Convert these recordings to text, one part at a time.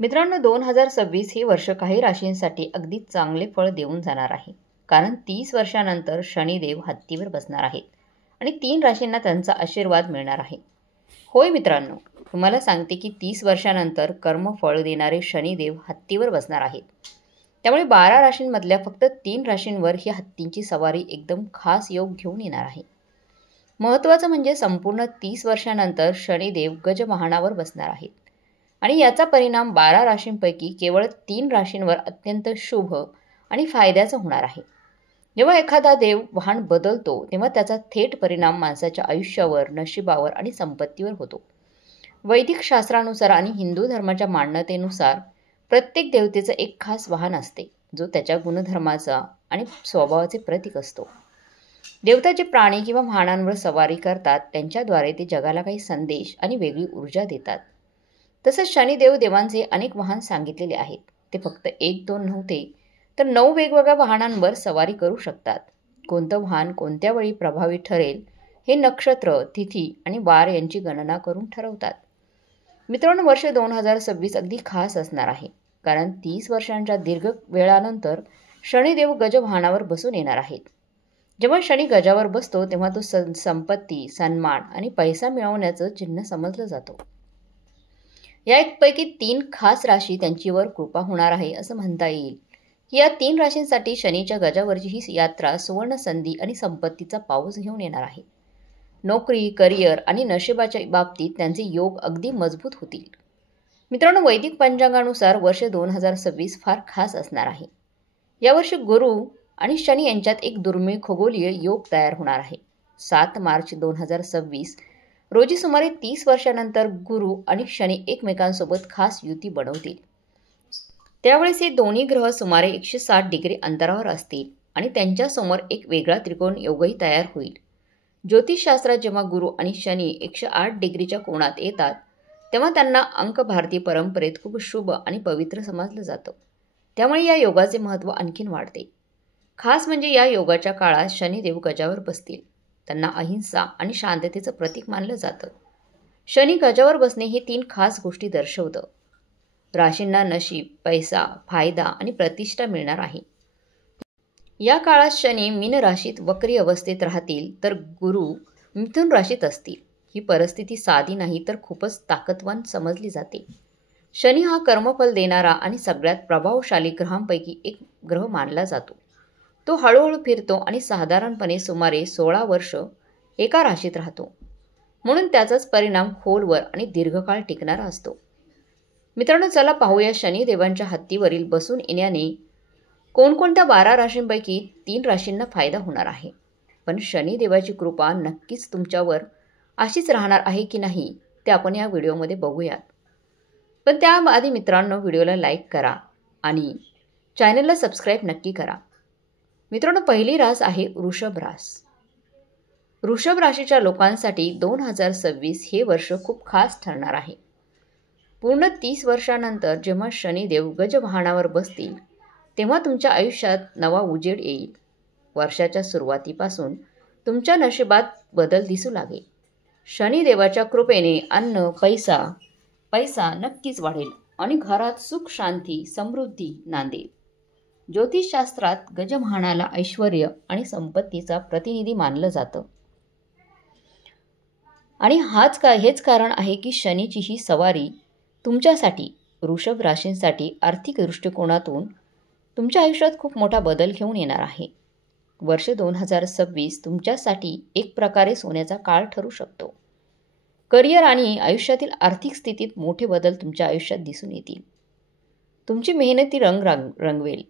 मित्रांनो, 2026 हे वर्ष काही राशींसाठी अगदी चांगले फळ देऊन जाणार आहे. कारण 30 वर्षानंतर शनिदेव हत्तीवर बसणार आहेत आणि 3 राशींना त्यांचा आशीर्वाद मिळणार आहे. होय मित्रांनो, तुम्हाला सांगते की 30 वर्षानंतर कर्मफळ देणारे शनिदेव हत्तीवर बसणार आहेत. त्यामुळे 12 राशींमधल्या फक्त 3 राशींवर ही हत्तींची सवारी एकदम खास योग घेऊन येणार आहे. महत्त्वाचं म्हणजे संपूर्ण 30 वर्षानंतर शनिदेव गजवाहनावर बसणार आहेत आणि याचा परिणाम 12 राशींपैकी केवळ 3 राशींवर अत्यंत शुभ आणि फायद्याचा होणार आहे. जेव्हा एखादा देव वाहन बदलतो तेव्हा त्याचा थेट परिणाम माणसाच्या आयुष्यावर, नशिबावर आणि संपत्तीवर होतो. वैदिक शास्त्रानुसार आणि हिंदू धर्माच्या मान्यतेनुसार प्रत्येक देवतेचं एक खास वाहन असते, जो त्याच्या गुणधर्माचा आणि स्वभावाचे प्रतीक असतो. देवता जे प्राणी किंवा वाहनांवर सवारी करतात त्यांच्याद्वारे ते जगाला काही संदेश आणि वेगळी ऊर्जा देतात. तसंच शनिदेव देवांचे अनेक वाहन सांगितलेले आहेत. ते फक्त 1-2 नव्हते, तर 9 वेगवेगळ्या वाहनांवर सवारी करू शकतात. कोणतं वाहन कोणत्या वेळी प्रभावी ठरेल हे नक्षत्र, तिथी आणि वार यांची गणना करून ठरवतात. मित्रांनो, वर्ष 2026 अगदी खास असणार आहे. कारण 30 वर्षांच्या दीर्घ वेळानंतर शनिदेव गजवाहनावर बसून येणार आहेत. जेव्हा शनी गजावर बसतो तेव्हा तो संपत्ती, सन्मान आणि पैसा मिळवण्याचं चिन्ह समजलं जातो. यापैकी 3 खास राशी त्यांच्यावर कृपा होणार आहे असं म्हणता येईल की या 3 राशींसाठी शनीच्या गजावरची ही यात्रा सुवर्ण संधी आणि संपत्तीचा पाऊस घेऊन येणार आहे. नोकरी, करिअर आणि नशिबाच्या बाबतीत त्यांचे योग अगदी मजबूत होतील. मित्रांनो, वैदिक पंचांगानुसार वर्ष 2026 फार खास असणार आहे. यावर्षी गुरु आणि शनी यांच्यात एक दुर्मिळ खगोलीय योग तयार होणार आहे. 7 मार्च 2026 रोजी सुमारे 30 वर्षानंतर गुरु आणि शनी एकमेकांसोबत खास युती बनवतील. त्यावेळेस हे दोन्ही ग्रह सुमारे 160 डिग्री अंतरावर असतील आणि त्यांच्यासमोर एक वेगळा त्रिकोण योगही तयार होईल. ज्योतिषशास्त्रात जेव्हा गुरु आणि शनी 108 डिग्रीच्या कोनात येतात तेव्हा त्यांना अंक भारतीय परंपरेत खूप शुभ आणि पवित्र समजलं जातं. त्यामुळे या योगाचे महत्त्व आणखीन वाढते. खास म्हणजे या योगाच्या काळात शनिदेव गजावर बसतील. त्यांना अहिंसा आणि शांततेचं प्रतीक मानलं जातं. शनी गजावर बसणे हे 3 खास गोष्टी दर्शवतं. राशींना नशीब, पैसा, फायदा आणि प्रतिष्ठा मिळणार आहे. या काळात शनी मीन राशीत वक्री अवस्थेत राहतील तर गुरु मिथुन राशीत असतील. ही परिस्थिती साधी नाही तर खूपच ताकदवान समजली जाते. शनी हा कर्मफल देणारा आणि सगळ्यात प्रभावशाली ग्रहांपैकी एक ग्रह मानला जातो. तो हळूहळू फिरतो आणि साधारणपणे सुमारे 16 वर्ष एका राशीत राहतो. म्हणून त्याचाच परिणाम खोलवर आणि दीर्घकाळ टिकणारा असतो. मित्रांनो, चला पाहूया शनिदेवांच्या हत्तीवरील बसून येण्याने कोणकोणत्या 12 राशींपैकी 3 राशींना फायदा होणार आहे. पण शनिदेवाची कृपा नक्कीच तुमच्यावर अशीच राहणार आहे की नाही ते आपण या व्हिडिओमध्ये बघूयात. पण त्याआधी मित्रांनो, व्हिडिओला लाईक करा आणि चॅनलला सबस्क्राईब नक्की करा. मित्रांनो, पहिली रास आहे वृषभ रास. वृषभ राशीच्या लोकांसाठी 2026 हे वर्ष खूप खास ठरणार आहे. पूर्ण 30 वर्षानंतर जेव्हा शनिदेव गजवाहनावर बसतील तेव्हा तुमच्या आयुष्यात नवा उजेड येईल. वर्षाच्या सुरुवातीपासून तुमच्या नशिबात बदल दिसू लागेल. शनिदेवाच्या कृपेने अन्न, पैसा नक्कीच वाढेल आणि घरात सुख, शांती, समृद्धी नांदेल. ज्योतिषशास्त्रात गजवाहनाला ऐश्वर्य आणि संपत्तीचा प्रतिनिधी मानलं जातं आणि हेच कारण आहे की शनीची ही सवारी तुमच्यासाठी, वृषभ राशींसाठी आर्थिक दृष्टिकोनातून तुमच्या आयुष्यात खूप मोठा बदल घेऊन येणार आहे. वर्ष 2026 तुमच्यासाठी एक प्रकारे सोन्याचा काळ ठरू शकतो. करिअर आणि आयुष्यातील आर्थिक स्थितीत मोठे बदल तुमच्या आयुष्यात दिसून येतील. तुमची मेहनती रंगवेल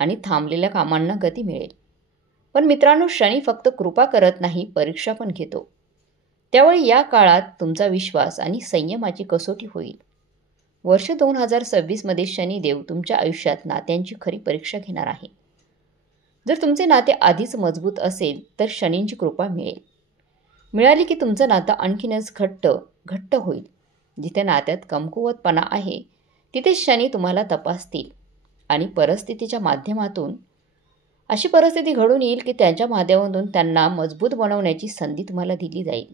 आणि थांबलेल्या कामांना गती मिळेल. पण मित्रांनो, शनी फक्त कृपा करत नाही, परीक्षा पण घेतो. त्यामुळे या काळात तुमचा विश्वास आणि संयमाची कसोटी होईल. वर्ष 2026 शनिदेव तुमच्या आयुष्यात नात्यांची खरी परीक्षा घेणार आहे. जर तुमचे नाते आधीच मजबूत असेल तर शनींची कृपा मिळाली की तुमचं नातं आणखीनच घट्ट होईल. जिथे नात्यात कमकुवतपणा आहे तिथे शनी तुम्हाला तपासतील आणि परिस्थितीच्या माध्यमातून अशी परिस्थिती घडून येईल की त्याच्या माध्यमातून त्यांना मजबूत बनवण्याची संधी तुम्हाला दिली जाईल.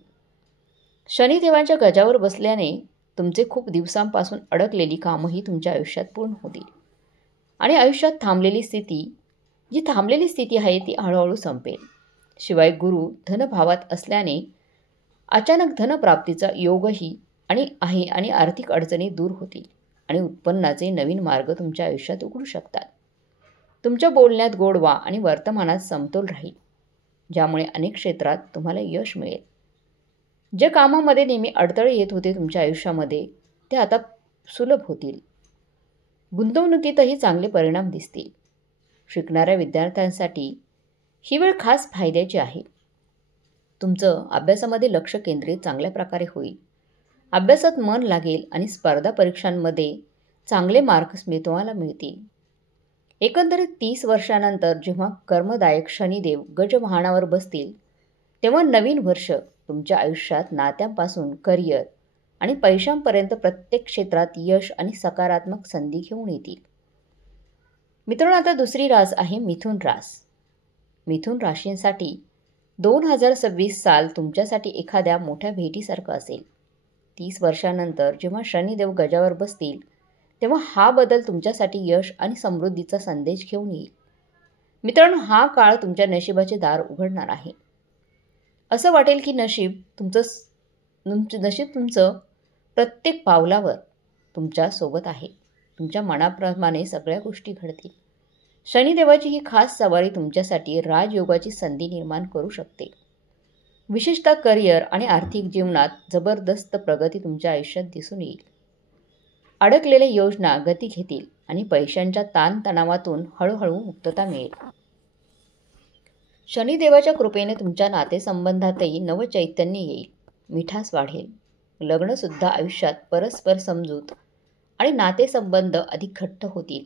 शनिदेवांच्या गजावर बसल्याने तुमचे खूप दिवसांपासून अडकलेली कामंही तुमच्या आयुष्यात पूर्ण होतील आणि आयुष्यात जी थांबलेली स्थिती आहे ती हळूहळू संपेल. शिवाय गुरु धनभावात असल्याने अचानक धनप्राप्तीचा योगही आहे आणि आर्थिक अडचणी दूर होतील आणि उत्पन्नाचे नवीन मार्ग तुमच्या आयुष्यात उघडू शकतात. तुमच्या बोलण्यात गोडवा आणि वर्तमानात समतोल राहील, ज्यामुळे अनेक क्षेत्रात तुम्हाला यश मिळेल. जे कामामध्ये नेहमी अडथळे येत होते तुमच्या आयुष्यामध्ये ते आता सुलभ होतील. गुंतवणुकीतही चांगले परिणाम दिसतील. शिकणाऱ्या विद्यार्थ्यांसाठी ही वेळ खास फायद्याची आहे. तुमचं अभ्यासामध्ये लक्ष केंद्रित चांगल्या प्रकारे होईल. अभ्यासात मन लागेल आणि स्पर्धा परीक्षांमध्ये चांगले मार्क्स तुम्हाला मिळतील. एकंदरीत 30 वर्षानंतर जेव्हा कर्मदायक शनिदेव गजवाहनावर बसतील तेव्हा नवीन वर्ष तुमच्या आयुष्यात नात्यांपासून करिअर आणि पैशांपर्यंत प्रत्येक क्षेत्रात यश आणि सकारात्मक संधी घेऊन येतील. मित्रांनो, आता दुसरी रास आहे मिथुन रास. मिथुन राशींसाठी 2026 साल तुमच्यासाठी एखाद्या मोठ्या भेटीसारखं असेल. 30 वर्षानंतर जेव्हा शनिदेव गजावर बसतील तेव्हा हा बदल तुमच्यासाठी यश आणि समृद्धीचा संदेश घेऊन येईल. मित्रांनो, हा काळ तुमच्या नशिबाचे दार उघडणार आहे. असं वाटेल की नशीब तुमचं प्रत्येक पावलावर तुमच्या सोबत आहे. तुमच्या मनाप्रमाणे सगळ्या गोष्टी घडतील. शनिदेवाची ही खास सवारी तुमच्यासाठी राजयोगाची संधी निर्माण करू शकते. विशेषतः करिअर आणि आर्थिक जीवनात जबरदस्त प्रगती तुमच्या आयुष्यात दिसून येईल. अडकलेल्या योजना गती घेतील आणि पैशांच्या ताणतणावातून हळूहळू मुक्तता मिळेल. शनिदेवाच्या कृपेने तुमच्या नातेसंबंधातही नवचैतन्य येईल. मिठास वाढेल. लग्नसुद्धा आयुष्यात परस्पर समजूत आणि नातेसंबंध अधिक घट्ट होतील.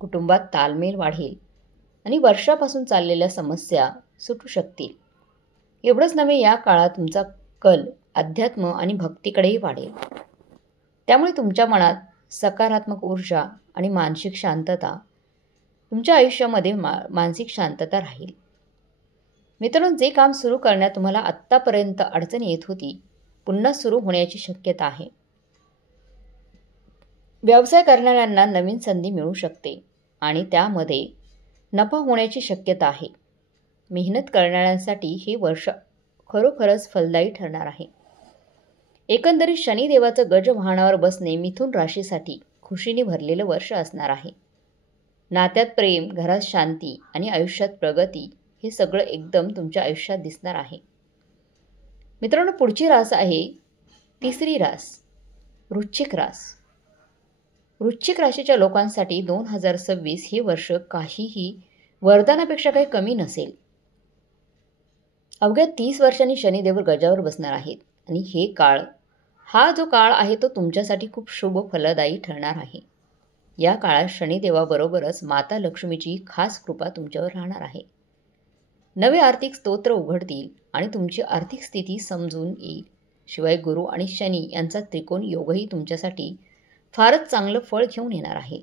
कुटुंबात ताळमेळ वाढेल आणि वर्षापासून चाललेल्या समस्या सुटू शकतील. एवढंच नव्हे, या काळात तुमचा कल अध्यात्म आणि भक्तीकडेही वाढेल. त्यामुळे तुमच्या मनात सकारात्मक ऊर्जा आणि मानसिक शांतता तुमच्या आयुष्यामध्ये मानसिक शांतता राहील. मित्रांनो, जे काम सुरू करण्यात तुम्हाला आत्तापर्यंत अडचण येत होती पुन्हा सुरू होण्याची शक्यता आहे. व्यवसाय करणाऱ्यांना नवीन संधी मिळू शकते आणि त्यामध्ये नफा होण्याची शक्यता आहे. मेहनत करणाऱ्यांसाठी हे वर्ष खरोखरच फलदायी ठरणार आहे. एकंदरीत शनिदेवाचं गजवाहनावर बसणे मिथुन राशीसाठी खुशीने भरलेलं वर्ष असणार आहे. नात्यात प्रेम, घरात शांती आणि आयुष्यात प्रगती हे सगळं एकदम तुमच्या आयुष्यात दिसणार आहे. मित्रांनो, पुढची रास आहे तिसरी रास, वृश्चिक रास. वृश्चिक राशीच्या लोकांसाठी 2026 हे वर्ष काहीही वरदानापेक्षा काही कमी नसेल. अवघ्या 30 वर्षांनी शनिदेव गजावर बसणार आहेत आणि हा जो काळ आहे तो तुमच्यासाठी खूप शुभ फलदायी ठरणार आहे. या काळात शनिदेवाबरोबरच माता लक्ष्मीची खास कृपा तुमच्यावर राहणार आहे. नवे आर्थिक स्तोत्र उघडतील आणि तुमची आर्थिक स्थिती समजून येईल. शिवाय गुरु आणि शनी यांचा त्रिकोण योगही तुमच्यासाठी फारच चांगलं फळ घेऊन येणार आहे.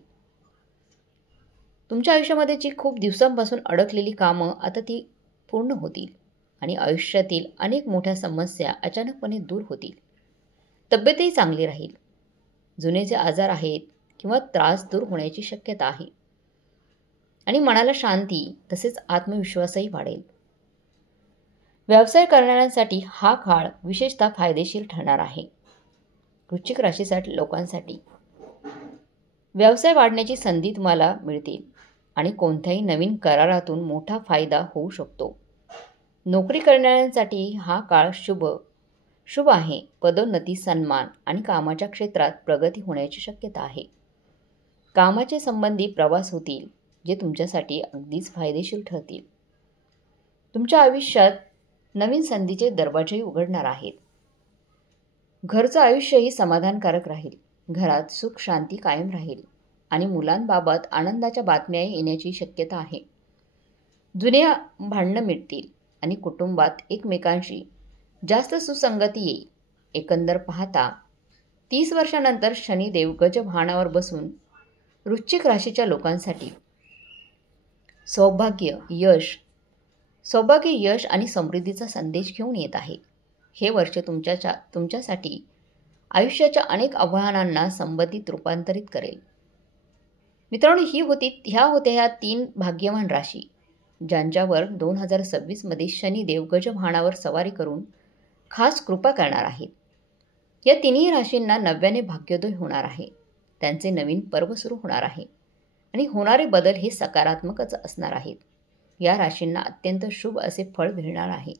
तुमच्या आयुष्यामध्ये जी खूप दिवसांपासून अडकलेली कामं आता ती पूर्ण होतील आणि आयुष्यातील अनेक मोठ्या समस्या अचानकपणे दूर होतील. तब्येतही चांगली राहील. जुने जे आजार आहेत किंवा त्रास दूर होण्याची शक्यता आहे आणि मनाला शांती तसेच आत्मविश्वासही वाढेल. व्यवसाय करणाऱ्यांसाठी हा काळ विशेषतः फायदेशीर ठरणार आहे. वृश्चिक राशीसाठी लोकांसाठी व्यवसाय वाढण्याची संधी तुम्हाला मिळतील आणि कोणत्याही नवीन करारातून मोठा फायदा होऊ शकतो. नोकरी करणाऱ्यांसाठी हा काळ शुभ आहे. पदोन्नती, सन्मान आणि कामाच्या क्षेत्रात प्रगती होण्याची शक्यता आहे. कामाचे संबंधी प्रवास होतील जे तुमच्यासाठी अगदीच फायदेशीर ठरतील. तुमच्या आयुष्यात नवीन संधीचे दरवाजेही उघडणार आहेत. घरचं आयुष्यही समाधानकारक राहील. घरात सुख शांती कायम राहील आणि मुलांबाबत आनंदाच्या बातम्या येण्याची शक्यता आहे. जुने भांडणं मिटतील आणि कुटुंबात एकमेकांशी जास्त सुसंगती येईल. एकंदर पाहता 30 वर्षानंतर शनिदेव गजवाहनावर बसून वृश्चिक राशीच्या लोकांसाठी सौभाग्य, यश आणि समृद्धीचा संदेश घेऊन येत आहे. हे वर्ष तुमच्यासाठी आयुष्याच्या अनेक आव्हानांना संबंधित रूपांतरित करेल. मित्रांनो, ह्या होत्या ह्या 3 भाग्यवान राशी, ज्यांच्यावर 2026मध्ये शनिदेव गजवाहनावर सवारी करून खास कृपा करणार आहेत. या तिन्ही राशींना नव्याने भाग्योदय होणार आहे. त्यांचे नवीन पर्व सुरू होणार आहे आणि होणारे बदल हे सकारात्मकच असणार आहेत. या राशींना अत्यंत शुभ असे फळ मिळणार आहे.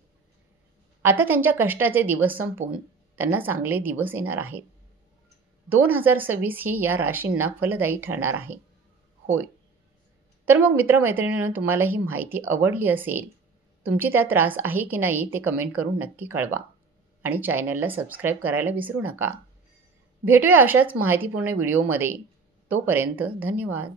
आता त्यांच्या कष्टाचे दिवस संपून त्यांना चांगले दिवस येणार आहेत. 2026 ही या राशींना फलदायी ठरणार आहे. होय, तर मग मित्रमैत्रिणींनो, तुम्हाला ही माहिती आवडली असेल, तुमची त्यात त्रास आहे की नाही ते कमेंट करून नक्की कळवा आणि चॅनलला सबस्क्राईब करायला विसरू नका. भेटूया अशाच माहितीपूर्ण व्हिडिओमध्ये. तोपर्यंत धन्यवाद.